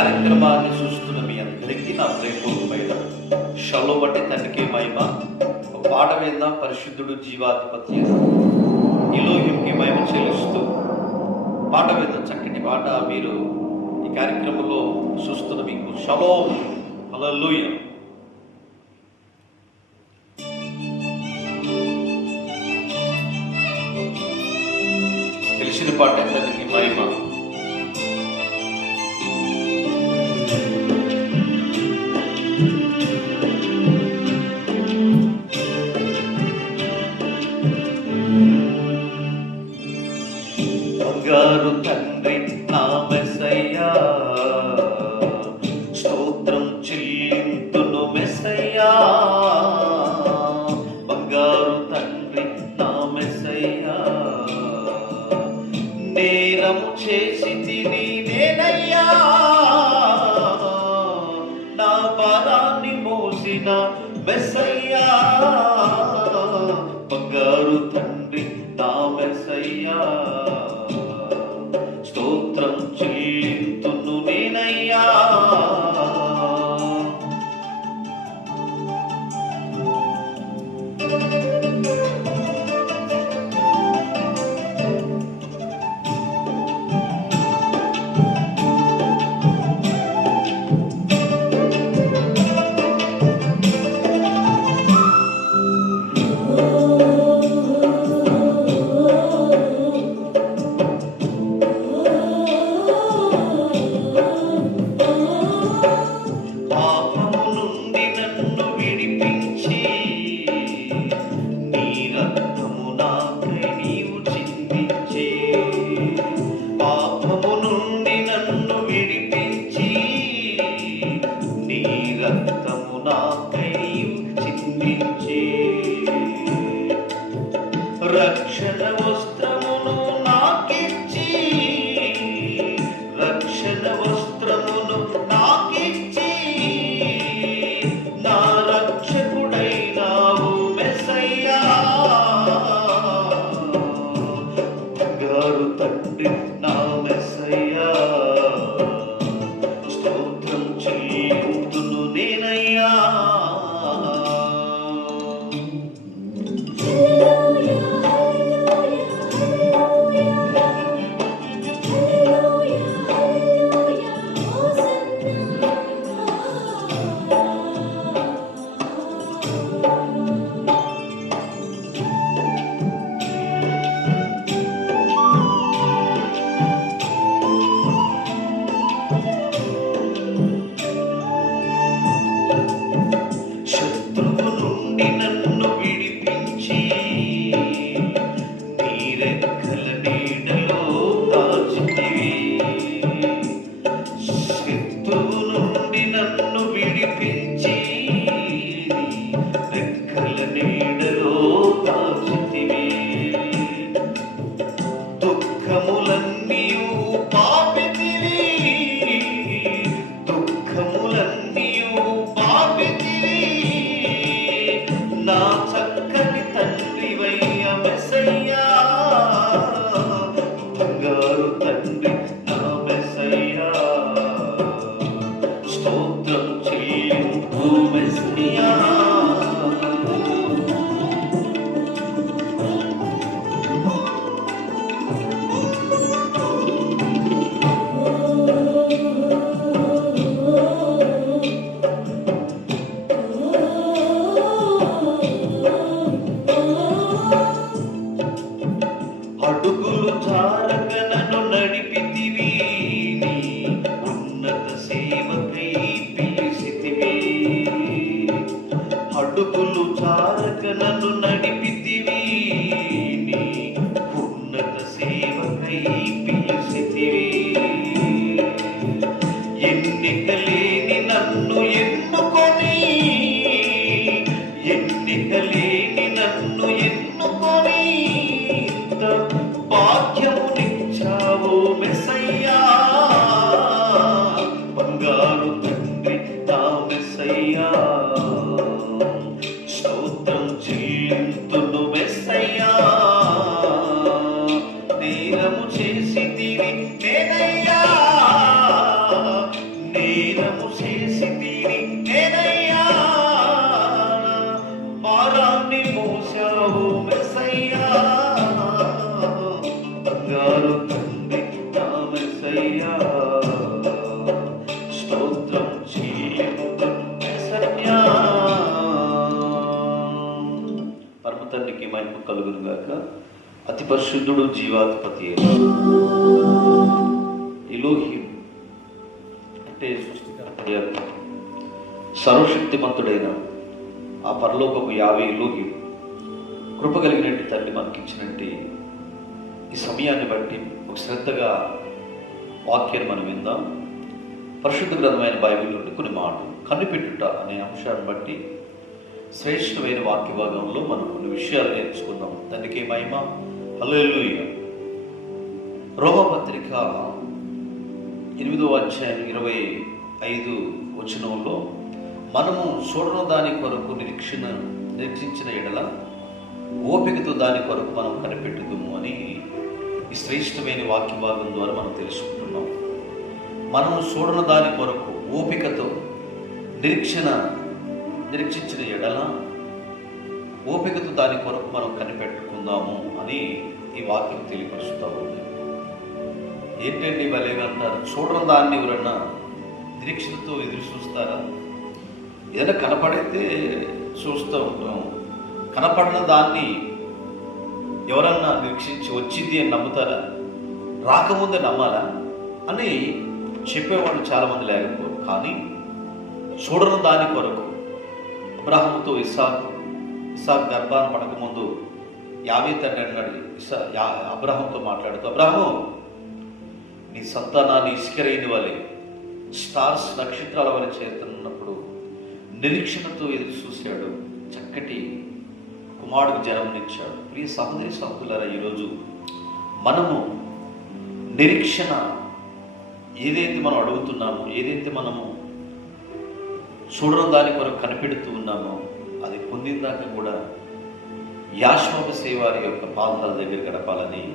కార్యక్రమాన్ని చూస్తున్న మీ అందరికీ నా ప్రేమపూర్వమైన షలో బట్టి తండ్రికి మహిమ. ఒక పాట మీద పరిశుద్ధుడు జీవాధిపతి ఇలోహింకి మహిమ చెల్లిస్తూ పాట మీద చక్కటి పాట మీరు ఈ కార్యక్రమంలో చూస్తున్న మీకు. షలో. హల్లెలూయా. తెలిసిన పాట తండ్రికి మహిమ. Allah. బంగారు తండ్రి నా అడుగుల చాలక నన్ను నడిపితివి. నీ ఉన్నత సేవకై పిలిచితివి. అడుగులు చాలక నన్ను నడి కలుగునుగాక అతి పరిశుద్ధుడు జీవాధిపతి ఇలోహిం అంటే సృష్టికర్త. సర్వశక్తిమంతుడైన ఆ పరలోకపు యాభై ఇలోహిం కృప కలిగినట్టు తండ్రి మనకిచ్చినట్టు ఈ సమయాన్ని బట్టి ఒక శ్రద్ధగా వాక్యాన్ని మనం విందాం. పరిశుద్ధ గ్రంథమైన బైబిల్ నుండి కొన్ని మాటలు కనిపెట్టుట అనే అంశాన్ని బట్టి శ్రేష్టమైన వాక్య భాగంలో మనం కొన్ని విషయాలు నేర్చుకుందాం దానికి మహిమ. హల్లెలూయ. రోమపత్రిక ఎనిమిదో అధ్యాయం ఇరవై ఐదు వచనంలో మనము చూడని దాని కొరకు నిరీక్షణ నిరీక్షించిన ఎడల ఓపికతో దాని కొరకు మనం కనిపెట్టుదాము అని ఈ శ్రేష్టమైన వాక్య భాగం ద్వారా మనం తెలుసుకుంటున్నాం. మనము చూడని దాని కొరకు ఓపికతో నిరీక్షణ నిరీక్షించిన ఎడల ఓపికతో దాని కొరకు మనం కనిపెట్టుకుందాము అని ఈ వాక్యం తెలియపరుస్తూ ఉంది. ఏంటండి భలేగా అంటారు? దాన్ని ఎవరన్నా నిరీక్షణతో ఎదురు చూస్తారా? ఏదైనా కనపడైతే చూస్తూ ఉంటాం. కనపడిన దాన్ని ఎవరన్నా నిరీక్షించి వచ్చింది అని నమ్ముతారా? రాకముందే నమ్మాలా? అని చెప్పేవాళ్ళు చాలామంది లేకపోరు. కానీ చూడని దాని కొరకు అబ్రాహంతో ఇసాక్ ఇసాక్ గర్భాన్ని పడకముందు యావే తండ్రి అన్నాడు. ఇసా యా అబ్రాహంతో మాట్లాడుతూ అబ్రాహం నీ సంతానాన్ని ఇసుకరైన వాళ్ళే. స్టార్స్ నక్షత్రాల వల్ల చేస్తున్నప్పుడు నిరీక్షణతో ఎదురు చూశాడు. చక్కటి కుమారుడికి జన్మనిచ్చాడు ప్రియ సహోదరి సహోదరులారా ఈరోజు మనము నిరీక్షణ ఏదైతే మనం అడుగుతున్నామో ఏదైతే మనము చూడడం దాని కొరకు కనిపెడుతూ ఉన్నామో. అది పొందిన దాకా కూడా యాశ్వప సేవారి యొక్క పాదాల దగ్గర గడపాలని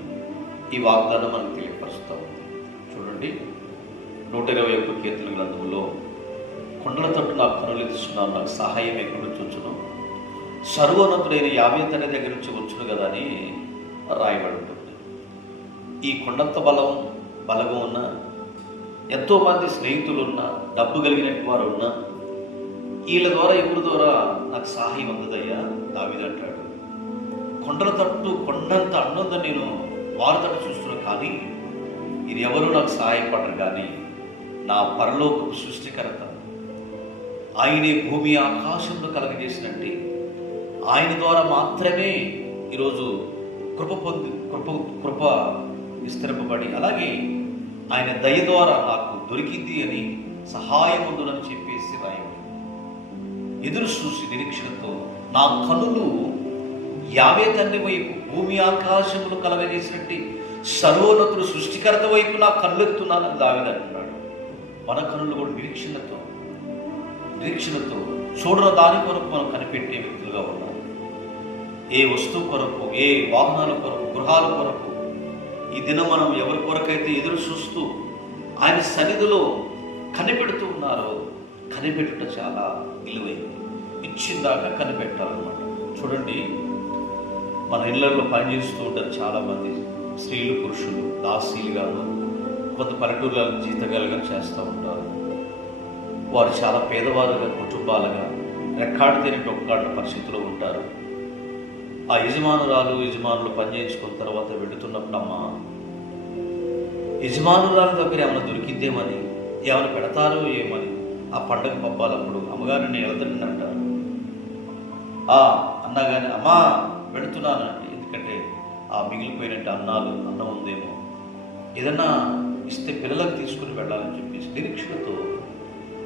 ఈ వాగ్దానం మనకు తెలియపరుస్తూ ఉంది. చూడండి. నూట ఇరవై ఒక్క కీర్తన గ్రంథంలో కొండల తట్టు నాకు కనులెత్తున్నాను నాకు సహాయం ఎక్కడి నుంచి వచ్చును సర్వోన్నతుడైన యాభై తన దగ్గర నుంచి వచ్చును కదా అని రాయబడి ఉంటుంది. ఈ కొండంత బలం బలగం ఉన్న ఎంతోమంది స్నేహితులు ఉన్నా డబ్బు కలిగినట్టు వారు ఉన్నా వీళ్ళ ద్వారా ఎవరి ద్వారా నాకు సహాయం అందదయ్యా? దావిదంటాడు కొండల తట్టు కొండంత అన్నంత నేను వారి తట్టు చూస్తున్నాను కానీ ఇది ఎవరు నాకు సహాయపడరు కానీ నా పరలోక సృష్టికర్త. ఆయనే భూమి ఆకాశంలో కలగజేసినట్టే. ఆయన ద్వారా మాత్రమే ఈరోజు కృప పొంది కృప కృప విస్తరింపబడి అలాగే ఆయన దయ ద్వారా నాకు దొరికింది అని సహాయం ఉందని చెప్పేసి రాయబడి ఎదురు చూసి నిరీక్షణతో నా కనులు యావే తండ్రి వైపు భూమి ఆకాశములు కలగజేసినట్టు సర్వోన్నతుడు సృష్టికర్త వైపు నా కళ్ళెత్తున్నానని దావిదంటున్నాడు మన కనులు కూడా నిరీక్షణతో నిరీక్షణతో చూడన దాని కొరకు మనం కనిపెట్టే వ్యక్తులుగా ఉన్నాం. ఏ వస్తువు కొరకు ఏ వాహనాల కొరకు గృహాల కొరకు ఈ దినం మనం ఎవరి కొరకైతే ఎదురు చూస్తూ ఆయన సన్నిధిలో కనిపెడుతూ ఉన్నారో కనిపెట్టుట చాలా విలువైంది ఇచ్చిందాకా కనిపెట్టాలన్నమాట. చూడండి మన ఇళ్ళలో పనిచేస్తూ ఉంటారు చాలామంది స్త్రీలు పురుషులు దాసీలుగాను కొంత పల్లెటూరులలో జీతగాలుగా చేస్తూ ఉంటారు. వారు చాలా పేదవారుగా కుటుంబాలుగా రెక్కాడు తినే ఒక్కాడిన పరిస్థితిలో ఉంటారు. ఆ యజమానురాలు యజమానులు పనిచేయించుకున్న తర్వాత వెళుతున్నప్పుడు అమ్మ యజమానురాల దగ్గర ఏమైనా దొరికిద్దేమని ఏమైనా పెడతారో ఏమని ఆ పండగ పబ్బాలప్పుడు అమ్మగారు నేను ఆ అన్నగాని అమ్మా పెడుతున్నానండి ఎందుకంటే ఆ మిగిలిపోయినట్టు అన్నాలు అన్నం ఉందేమో. ఏదన్నా ఇస్తే పిల్లలకు తీసుకుని వెళ్ళాలని చెప్పేసి నిరీక్షణతో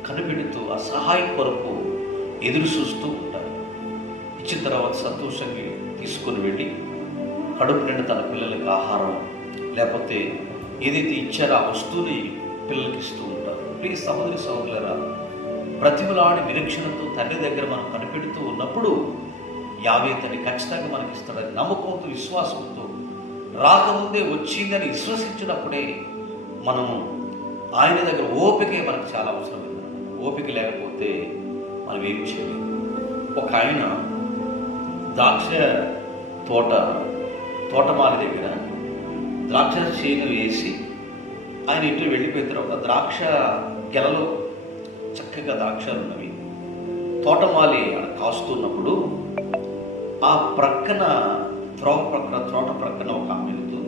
కనిపెడుతూ ఆ సహాయం కొరకు ఎదురు చూస్తూ ఉంటారు. ఇచ్చిన తర్వాత సంతోషంగా తీసుకొని వెళ్ళి కడుపు నిండా తన పిల్లలకు ఆహారం లేకపోతే ఏదైతే ఇచ్చారో ఆ వస్తువుని పిల్లలకి ఇస్తూ ఉంటారు. ప్లీజ్ సహోదరి సహోదరులరా ప్రతిమలాడి నిరీక్షణతో తండ్రి దగ్గర మనం కనిపెడుతూ ఉన్నప్పుడు యావే తండ్రి ఖచ్చితంగా మనకి ఇస్తాడని నమ్మకంతో విశ్వాసంతో రాకముందే వచ్చిందని విశ్వసించినప్పుడే మనము ఆయన దగ్గర ఓపికే మనకు చాలా అవసరం ఓపిక లేకపోతే మనం ఏం చేయలేము ఒక ఆయన ద్రాక్ష తోట తోటమాలి దగ్గర ద్రాక్ష చేను వేసి ఆయన ఇంటికి వెళ్ళిపోయిన తర్వాత ద్రాక్ష గెలలో చక్కగా ద్రాక్షలు ఉన్నవి తోటమాలి కాస్తున్నప్పుడు ఆ ప్రక్కన త్రోవ ప్రక్కన త్రోట ప్రక్కన ఒక ఆమె వెళ్తూ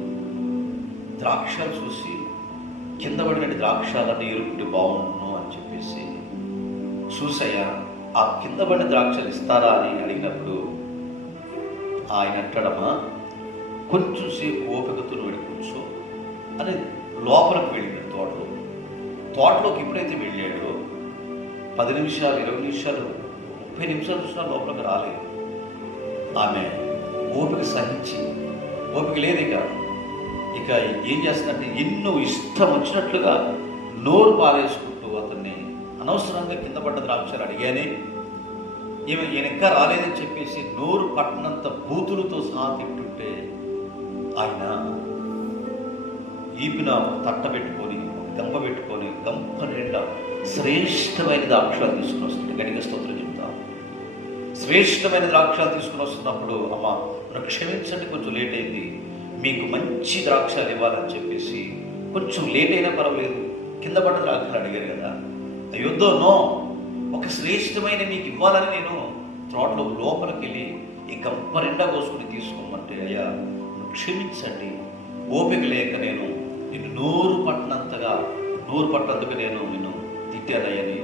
ద్రాక్షలు చూసి కింద పడిన ద్రాక్షాలన్నీ ఎరుకుంటే బాగుండును అని చెప్పేసి చూసయ్యా ఆ కింద పడిన ద్రాక్షలు ఇస్తారా అని అడిగినప్పుడు ఆయన అంటాడమ్మా కొంచెం సేపు ఓపికతో వెళ్ళి కూర్చో అని లోపలికి వెళ్ళిన తోటలో. తోటలోకి ఎప్పుడైతే వెళ్ళాడో పది నిమిషాలు ఇరవై నిమిషాలు ముప్పై నిమిషాలు చూసినా లోపలికి రాలేదు. ఆమె ఓపిక సహించి ఓపిక లేదు ఇక. ఇక ఏం చేస్తుందంటే ఎన్నో ఇష్టం వచ్చినట్లుగా నోరు పారేసుకుంటూ అతన్ని అనవసరంగా కింద పడ్డ ద్రాక్షలు అడిగానే ఈమె ఈయన ఇంకా రాలేదని చెప్పేసి నోరు పట్టనంత బూతులతో సహా తింటుంటే ఆయన ఈపిన తట్ట పెట్టుకొని గంప పెట్టుకొని గంప నిండా శ్రేష్టమైన ద్రాక్షాలు తీసుకుని వస్తుంది. గడిగ స్తోత్రం చెప్తాం శ్రేష్టమైన ద్రాక్షాలు తీసుకుని వస్తున్నప్పుడు అమ్మ నన్ను క్షమించండి కొంచెం లేట్ అయింది. మీకు మంచి ద్రాక్షాలు ఇవ్వాలని చెప్పేసి కొంచెం లేట్ అయినా పర్వాలేదు. కింద పడ్డ ద్రాక్షలు అడిగారు కదా. అయ్యొద్దో నో. ఒక శ్రేష్టమైన మీకు ఇవ్వాలని నేను త్రోటలో లోపలికి వెళ్ళి ఈ గంప నిండా కోసుకుని తీసుకోమంటే అయ్యా నన్ను క్షమించండి. ఓపిక లేక నేను నిన్ను నోరు పట్టినంతగా నోరు పట్టినందుకు నేను నిన్ను తిట్టానయ్యని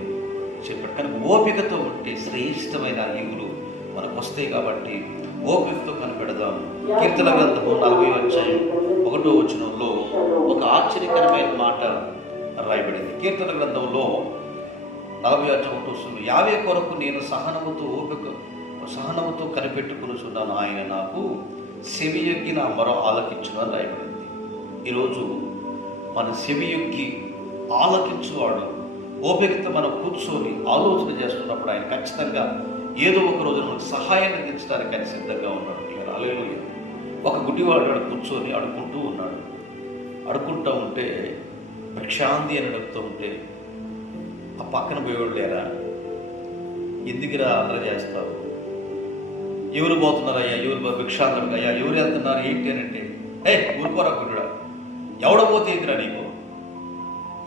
చెప్పాడు కానీ ఓపికతో ఉంటే శ్రేష్టమైన ఈవులు మనకు వస్తాయి కాబట్టి ఓపికతో కనిపెడదాం. కీర్తన గ్రంథము నలభై వచ్చాయి ఒకటో వచనంలో ఒక ఆశ్చర్యకరమైన మాట రాయబడింది. కీర్తన గ్రంథంలో నలభై వచ్చి ఒకటి వస్తుంది యావే కొరకు నేను సహనముతో ఓపిక సహనముతో కనిపెట్టుకునిచున్నాను. ఆయన నాకు సెవియొగ్గి నా మరో ఆలకించును అని రాయబడింది. ఈరోజు మన సెవియొగ్గి ఆలకించువాడు ఓపికతో మనం కూర్చొని ఆలోచన చేస్తున్నప్పుడు ఆయన ఖచ్చితంగా ఏదో ఒక రోజు మనకు సహాయాన్ని తెచ్చడానికి ఆయన సిద్ధంగా ఉన్నాడు. అలాగే ఒక గుడ్డివాడు ఆడ కూర్చొని అడుకుంటూ ఉన్నాడు. అడుకుంటూ ఉంటే భిక్షాంతి అని అడుగుతూ ఉంటే ఆ పక్కన పోయేవాడు లేరా? ఎందుకురా అల్లరి చేస్తావు? ఎవరు పోతున్నారయ్యా ఎవరు పో- అయ్యా ఎవరు వెళ్తున్నారు? ఏంటి అని అంటే ఏ ఊరుకోరా గుడ్డుడా ఎవడ పోతే ఏంటిరా నీకు?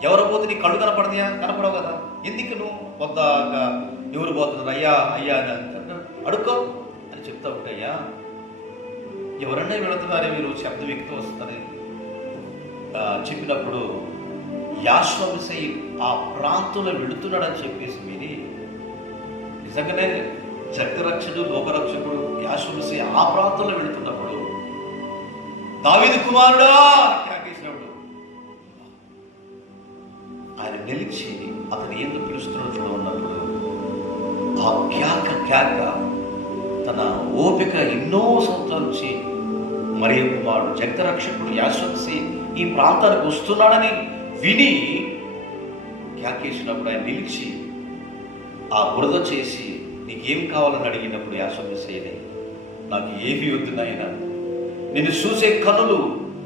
ఎవరు పోతే నీ కళ్ళు కనపడతాయా? కనపడవు కదా. ఎందుకు నువ్వు కొంత ఎవరు పోతున్నారు? అయ్యా అయ్యా అని అంటాడు. అడుక్కో అని చెప్తా అయ్యా ఎవరన్నా వెళుతున్నారే మీరు శబ్ద వ్యక్తి వస్తుంది. చెప్పినప్పుడు యాశ్వమిసై ఆ ప్రాంతంలో వెళుతున్నాడని చెప్పేసి మీరు నిజంగానే జగరక్షకుడు లోకరక్షకుడు యాశ్వమిసై ఆ ప్రాంతంలో వెళుతున్నప్పుడు దావిది కుమారుడా! ఆయన నిలిచి అతను ఏదో పిలుస్తున్నట్లు ఉన్నప్పుడు ఆ క్యాక క్యాక తన ఓపిక ఎన్నో సంవత్సరాల నుంచి మరియు కుమారుడు జగతరక్షకుడు యాశ్వసి ఈ ప్రాంతానికి వస్తున్నాడని విని క్యాకేసినప్పుడు ఆయన నిలిచి ఆ బురద చేసి నీకేం కావాలని అడిగినప్పుడు యాశ్వసయ్యని నాకు ఏమి వద్దునైనా నాయన. చూసే కనులు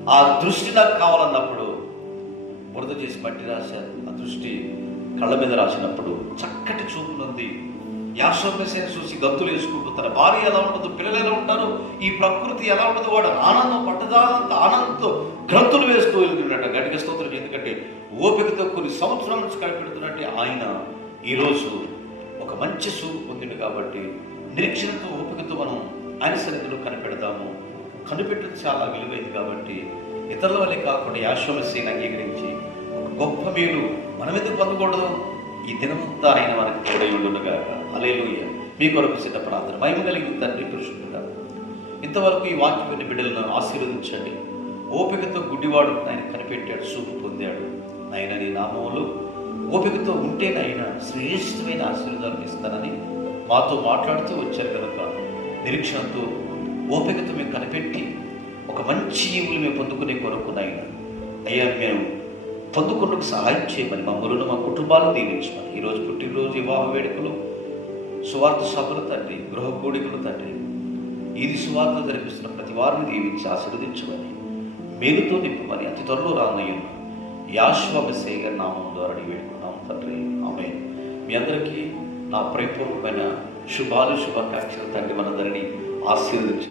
ఆ దృష్టి నాకు కావాలన్నప్పుడు బురద చేసి మట్టి రాశారు ఆ దృష్టి కళ్ళ మీద రాసినప్పుడు చక్కటి చూపునుంది యాశ్వసేన చూసి గంతులు వేసుకుంటూ తన భార్య ఎలా ఉండదు పిల్లలు ఎలా ఉంటారు ఈ ప్రకృతి ఎలా ఉండదు వాడు ఆనందం పట్టదానంత ఆనందంతో గ్రంథులు వేస్తూ వెళ్తున్నట్ట గడిగ స్తోత్రం ఎందుకంటే ఓపికతో కొన్ని సంవత్సరాల నుంచి కనిపెడుతున్నట్టే ఆయన ఈరోజు ఒక మంచి సూపు పొందిండు కాబట్టి నిరీక్షణతో ఓపికతో మనం ఆయన సన్నిధిలో కనిపెడదాము కనిపెట్టడం చాలా విలువైంది కాబట్టి ఇతరుల వల్లే కాకుండా యాశ్వమస్యని అంగీకరించి ఒక గొప్ప మేలు మనం ఎందుకు పొందకూడదు? ఈ దినమంతా ఆయన మనకు తోడై ఉండునుగా అలేలుయ్య మీ కొరకు సిద్ధ ప్రార్థన. భయం కలిగిన తండ్రి పురుషుడుగా. ఇంతవరకు ఈ వాక్యం విన్న బిడ్డలను ఆశీర్వదించండి. ఓపికతో గుడ్డివాడు ఆయన కనిపెట్టాడు సూపు పొందాడు. ఆయన నీ నామములు ఓపికతో ఉంటే ఆయన శ్రేష్టమైన ఆశీర్వాదాలు ఇస్తానని మాతో మాట్లాడుతూ వచ్చారు కనుక నిరీక్షణతో ఓపికతో మేము కనిపెట్టి ఒక మంచి జీవులు మేము పొందుకునే కొరకు నాయన. అయ్యా మేము పొందుకున్నకు సహాయం చేయమని మమ్మల్ని మా కుటుంబాలను దీవించమని. ఈరోజు పుట్టినరోజు వివాహ వేడుకలు సువార్త సభలు తండ్రి గృహ కూడికలు తండ్రి. ఇది సువార్త జరిపిస్తున్న ప్రతి వారిని దీవించి ఆశీర్వదించమని మేలుతో నింపమని అతి త్వరలో రానయ్యున్న యాశ్వమసేగ నామం ద్వారా అడిగి వేడుకున్నాం తండ్రి. ఆమె మీ అందరికీ నా ప్రేమపూర్వకమైన శుభాలు శుభాకాంక్షలు తండ్రి మనందరినీ ఆశీర్వదించు